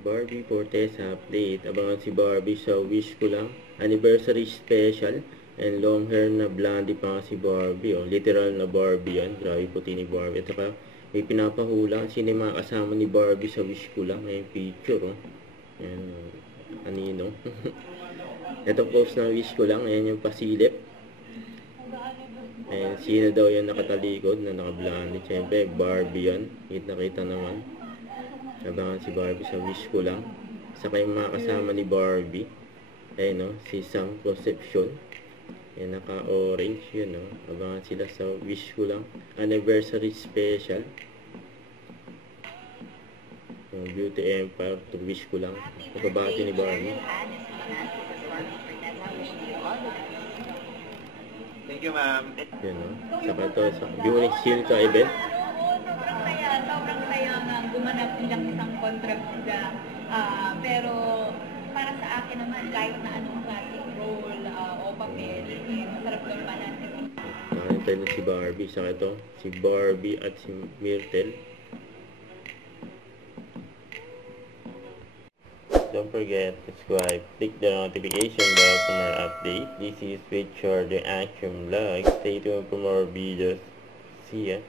Barbie Fortes update. Abangan si Barbie sa Wish Ko Lang. Anniversary special. And long hair na blondie pa nga si Barbie. Oh. Literal na Barbie yan. Grabe puti ni Barbie. At saka may pinapahula. Sino yung mga kasama ni Barbie sa Wish Ko Lang. May picture. Oh. Yan. Anino. Ito post na Wish Ko Lang. Ayan yung pasilip. Ayan. Sino daw yung nakatalikod na naka-blondie. Siyempre Barbie yan. Kita naman. Abangan si Barbie sa Wish Ko Lang. Saka yung mga kasama ni Barbie. Ayun, no? Si Sam Concepcion. Yan, naka-orange. Yun, no? Abangan sila sa Wish Ko Lang. Anniversary special. Yung Beauty Empire to Wish Ko Lang. Pagkabati ni Barbie. Thank you, ma'am. Yan, no? Saka ito, sa Unique Silka event. Sobrang saya nga gumanap nilang isang kontrabida. Pero para sa akin naman, kahit na anong klaseng role o papel, masarap naman natin. Nakantay na si Barbie. Saka ito, si Barbie at si Myrtle. Don't forget to subscribe, click the notification bell for more updates. This is Richard the Action Vlog. Stay tuned for more videos. See ya!